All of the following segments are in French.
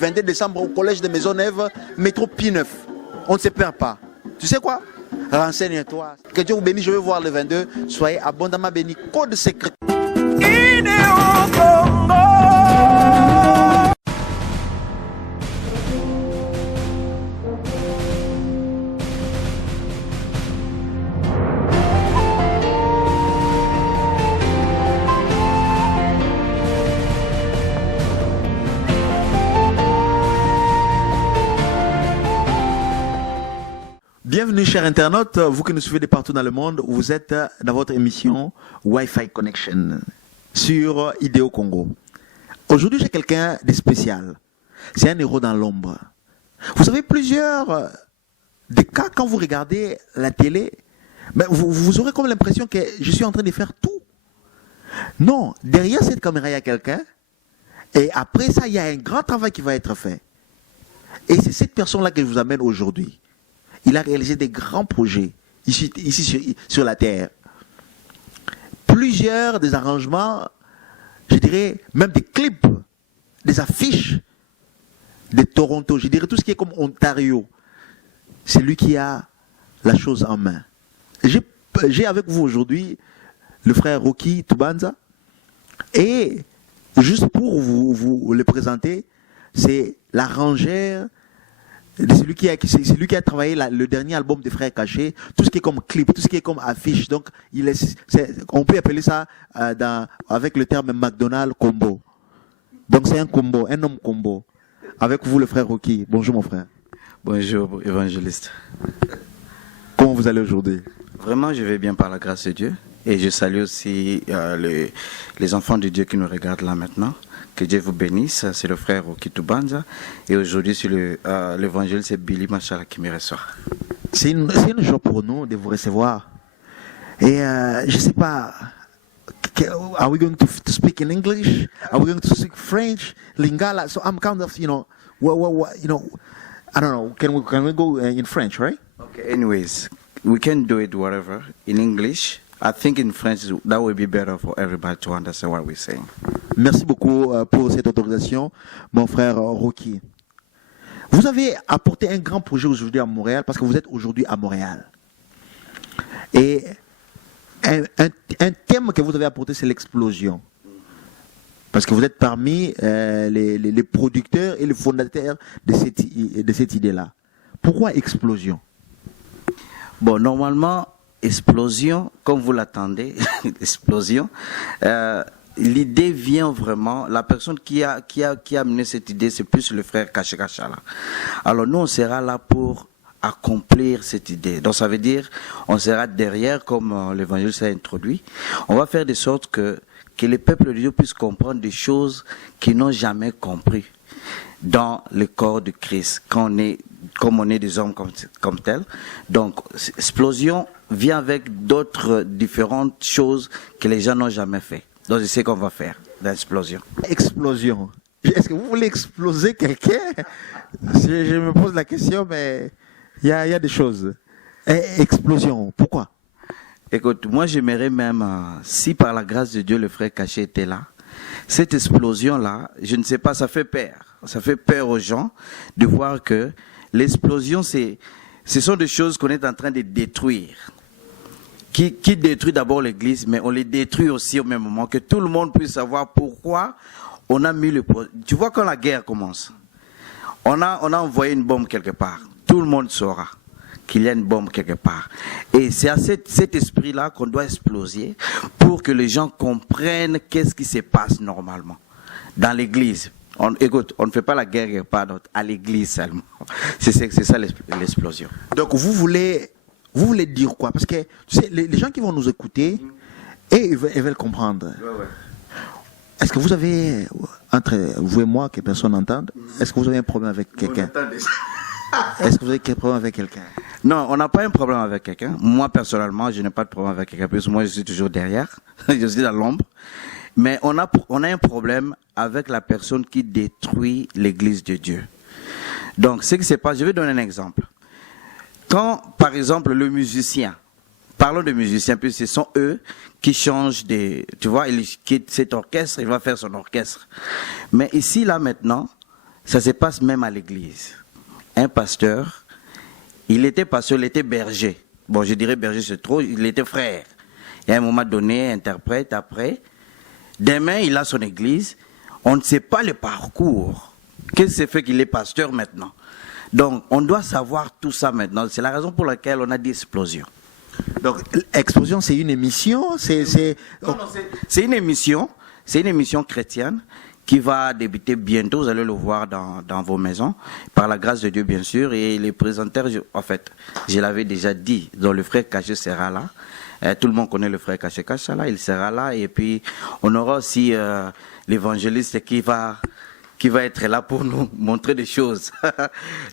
22 décembre au collège de Maisonneuve, métro P9. On ne se perd pas. Tu sais quoi? Renseigne-toi. Que Dieu vous bénisse, je vais voir le 22. Soyez abondamment bénis. Code secret. Bienvenue chers internautes, vous qui nous suivez de partout dans le monde, vous êtes dans votre émission Wi-Fi Connection sur Idéo Congo. Aujourd'hui j'ai quelqu'un de spécial, c'est un héros dans l'ombre. Vous savez plusieurs des cas quand vous regardez la télé, mais vous aurez comme l'impression que je suis en train de faire tout. Non, derrière cette caméra il y a quelqu'un et après ça il y a un grand travail qui va être fait. Et c'est cette personne-là que je vous amène aujourd'hui. Il a réalisé des grands projets ici sur la Terre. Plusieurs des arrangements, je dirais même des clips, des affiches de Toronto, je dirais tout ce qui est comme Ontario. C'est lui qui a la chose en main. J'ai avec vous aujourd'hui le frère Rocky Tubanza. Et juste pour vous le présenter, c'est l'arrangeur. C'est lui qui a travaillé le dernier album des Frères Cachés, tout ce qui est comme clip, tout ce qui est comme affiche. Donc, on peut appeler ça avec le terme McDonald's combo. Donc, c'est un combo, un homme combo. Avec vous, le frère Rocky. Bonjour, mon frère. Bonjour, évangéliste. Comment vous allez aujourd'hui? Vraiment, je vais bien par la grâce de Dieu. Et je salue aussi les enfants de Dieu qui nous regardent là maintenant. Que Dieu vous bénisse, c'est le frère Rocky Tubanza. Et aujourd'hui, sur l'évangile, c'est Billy Machala qui me reçoit. C'est une joie pour nous de vous recevoir. Et je ne sais pas, are we going to speak in English? Are we going to speak French? Lingala? So I'm kind of, I don't know, can we go in French, right? Okay, anyways, we can do it whatever. In English, I think in French, that would be better for everybody to understand what we're saying. Merci beaucoup pour cette autorisation, mon frère Rocky. Vous avez apporté un grand projet aujourd'hui à Montréal, parce que vous êtes aujourd'hui à Montréal. Et un thème que vous avez apporté, c'est l'explosion. Parce que vous êtes parmi les producteurs et les fondateurs de cette idée-là. Pourquoi explosion? Bon, normalement, explosion, comme vous l'attendez, explosion, l'idée vient vraiment, la personne qui a amené cette idée, c'est plus le frère Kachekachala. Alors nous, on sera là pour accomplir cette idée. Donc ça veut dire, on sera derrière, comme l'évangile s'est introduit. On va faire de sorte que les peuples de Dieu puissent comprendre des choses qu'ils n'ont jamais compris dans le corps de Christ, comme on est des hommes comme tels. Donc, explosion vient avec d'autres différentes choses que les gens n'ont jamais fait. Donc, c'est ce qu'on va faire, l'explosion. Explosion. Est-ce que vous voulez exploser quelqu'un? Je me pose la question, mais il y a des choses. Explosion, pourquoi? Écoute, moi j'aimerais même, si par la grâce de Dieu le frère Caché était là, cette explosion-là, je ne sais pas, ça fait peur. Ça fait peur aux gens de voir que l'explosion, ce sont des choses qu'on est en train de détruire. Qui détruit d'abord l'église, mais on les détruit aussi au même moment, que tout le monde puisse savoir pourquoi on a mis le... Tu vois, quand la guerre commence, on a envoyé une bombe quelque part. Tout le monde saura qu'il y a une bombe quelque part. Et c'est à cet esprit-là qu'on doit exploser pour que les gens comprennent qu'est-ce qui se passe normalement dans l'église. Écoute, on ne fait pas la guerre quelque part d'autre, à l'église seulement. C'est ça l'explosion. Donc vous voulez dire quoi? Parce que tu sais, les gens qui vont nous écouter, ils veulent comprendre. Ouais. Est-ce que vous avez, entre vous et moi, que personne n'entende, est-ce que vous avez un problème avec quelqu'un? Est-ce que vous avez un problème avec quelqu'un? Non, on n'a pas un problème avec quelqu'un. Moi, personnellement, je n'ai pas de problème avec quelqu'un. Parce que moi, je suis toujours derrière. Je suis dans l'ombre. Mais on a un problème avec la personne qui détruit l'église de Dieu. Donc, ce qui se passe, je vais donner un exemple. Quand, par exemple, le musicien, parlons de musiciens, puis ce sont eux qui changent tu vois, il quitte cet orchestre, il va faire son orchestre. Mais ici, là, maintenant, Ça se passe même à l'église. Un pasteur, il était berger. Bon, je dirais berger, c'est trop, il était frère. Et à un moment donné, interprète, après. Demain, il a son église. On ne sait pas le parcours. Qu'est-ce qui fait qu'il est pasteur maintenant? Donc, on doit savoir tout ça maintenant. C'est la raison pour laquelle on a dit explosion. Donc, Explosion, c'est une émission, Non, c'est une émission. C'est une émission chrétienne qui va débuter bientôt. Vous allez le voir dans vos maisons, par la grâce de Dieu, bien sûr. Et les présenteurs, en fait, je l'avais déjà dit, donc le frère Caché sera là. Tout le monde connaît le frère Caché là, il sera là. Et puis, on aura aussi l'évangéliste qui va être là pour nous montrer des choses.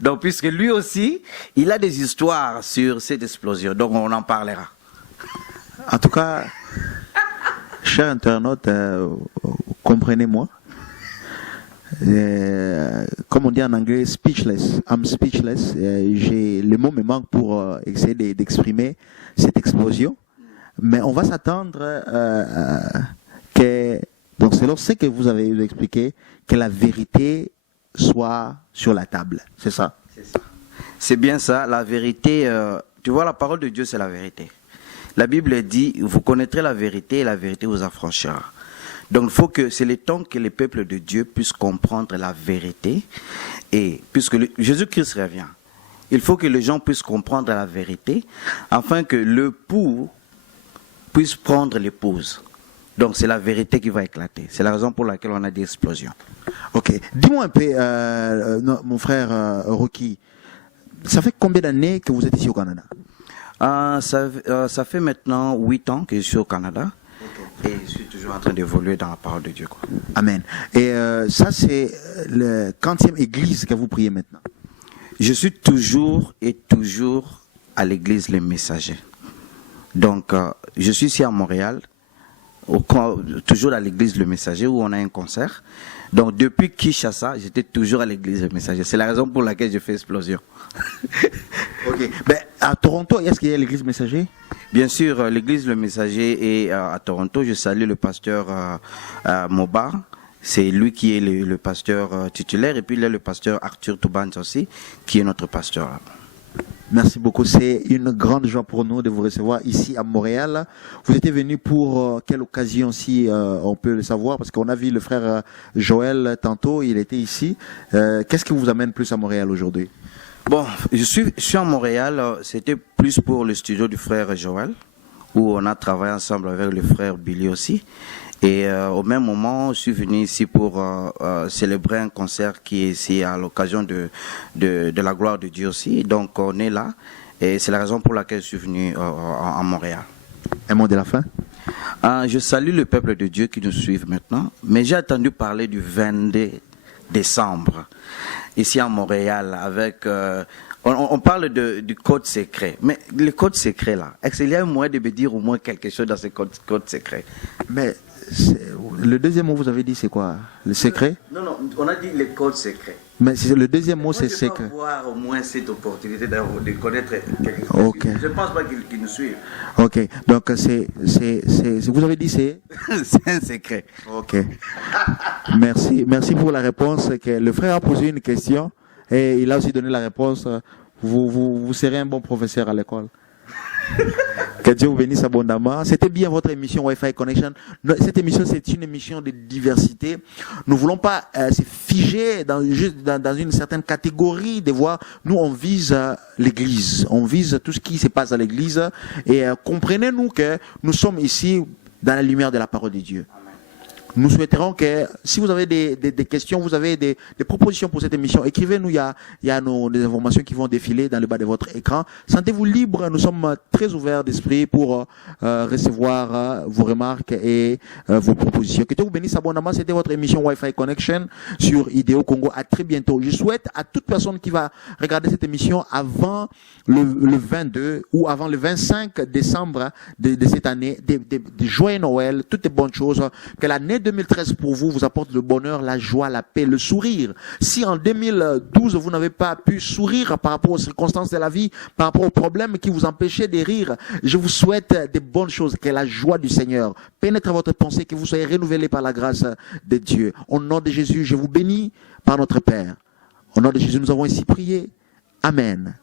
Donc, puisque lui aussi, il a des histoires sur cette explosion. Donc, on en parlera. En tout cas, chers internautes, comprenez-moi. Comme on dit en anglais, speechless. I'm speechless. Les mots me manquent pour essayer d'exprimer cette explosion. Mais on va s'attendre que, donc c'est ce que vous avez expliqué, que la vérité soit sur la table. C'est ça? C'est ça. C'est bien ça. La vérité, tu vois, la parole de Dieu, c'est la vérité. La Bible dit, vous connaîtrez la vérité et la vérité vous affranchira. Donc, c'est le temps que les peuples de Dieu puissent comprendre la vérité. Et puisque Jésus-Christ revient, il faut que les gens puissent comprendre la vérité afin que l'époux puisse prendre l'épouse. Donc, c'est la vérité qui va éclater. C'est la raison pour laquelle on a des explosions. Ok. Dis-moi un peu, mon frère Rocky, ça fait combien d'années que vous êtes ici au Canada? Ça fait maintenant 8 ans que je suis au Canada. Et je suis toujours en train d'évoluer dans la parole de Dieu. Amen. Et ça, c'est la 40e église que vous priez maintenant? Je suis toujours à l'église Les Messagers. Donc, je suis ici à Montréal, toujours à l'église Le Messager où on a un concert. Donc, depuis Kinshasa, j'étais toujours à l'église Le Messager. C'est la raison pour laquelle je fais explosion. Ok. Ben, à Toronto, est-ce qu'il y a l'église Messager? Bien sûr, l'église Le Messager est à Toronto. Je salue le pasteur Mobar. C'est lui qui est le pasteur titulaire. Et puis, il y a le pasteur Arthur Toubans aussi, qui est notre pasteur. Merci beaucoup. C'est une grande joie pour nous de vous recevoir ici à Montréal. Vous étiez venu pour quelle occasion, si on peut le savoir? Parce qu'on a vu le frère Joël tantôt, il était ici. Qu'est-ce qui vous amène plus à Montréal aujourd'hui? Bon, je suis à Montréal, c'était plus pour le studio du frère Joël, où on a travaillé ensemble avec le frère Billy aussi. Et au même moment, je suis venu ici pour célébrer un concert qui est ici à l'occasion de la gloire de Dieu aussi. Donc on est là, et c'est la raison pour laquelle je suis venu à Montréal. Un mot de la fin? Je salue le peuple de Dieu qui nous suit maintenant, mais j'ai entendu parler du 22 décembre. Ici à Montréal, avec on parle du code secret. Mais le code secret là, est-ce qu'il y a un moyen de me dire au moins quelque chose dans ce code secret? Mais le deuxième mot, vous avez dit, c'est quoi? Le secret? Non, on a dit le code secret. Mais le deuxième mot, c'est secret. Je peux avoir au moins cette opportunité de connaître quelque chose. Ok. Je ne pense pas qu'ils nous suivent. Ok. Donc, vous avez dit c'est? C'est un secret. Ok. Merci pour la réponse. Le frère a posé une question et il a aussi donné la réponse. Vous serez un bon professeur à l'école. Que Dieu vous bénisse abondamment. C'était bien votre émission Wi-Fi Connection. Cette émission, c'est une émission de diversité. Nous ne voulons pas se figer dans une certaine catégorie de voix. Nous, on vise l'église. On vise tout ce qui se passe à l'église. Et comprenez-nous que nous sommes ici dans la lumière de la parole de Dieu. Nous souhaiterons que, si vous avez des questions, vous avez des propositions pour cette émission, écrivez-nous, il y a des informations qui vont défiler dans le bas de votre écran. Sentez-vous libre, nous sommes très ouverts d'esprit pour recevoir vos remarques et vos propositions. Que Dieu vous bénisse abondamment, c'était votre émission Wi-Fi Connection sur Idéo Congo. À très bientôt. Je souhaite à toute personne qui va regarder cette émission avant le 22 ou avant le 25 décembre de cette année, de joyeux Noël, toutes les bonnes choses, que l'année 2013 pour vous apporte le bonheur, la joie, la paix, le sourire. Si en 2012 vous n'avez pas pu sourire par rapport aux circonstances de la vie, par rapport aux problèmes qui vous empêchaient de rire, je vous souhaite des bonnes choses, que la joie du Seigneur pénètre votre pensée, que vous soyez renouvelés par la grâce de Dieu. Au nom de Jésus, je vous bénis par notre Père, Au nom de Jésus, nous avons ici prié. Amen.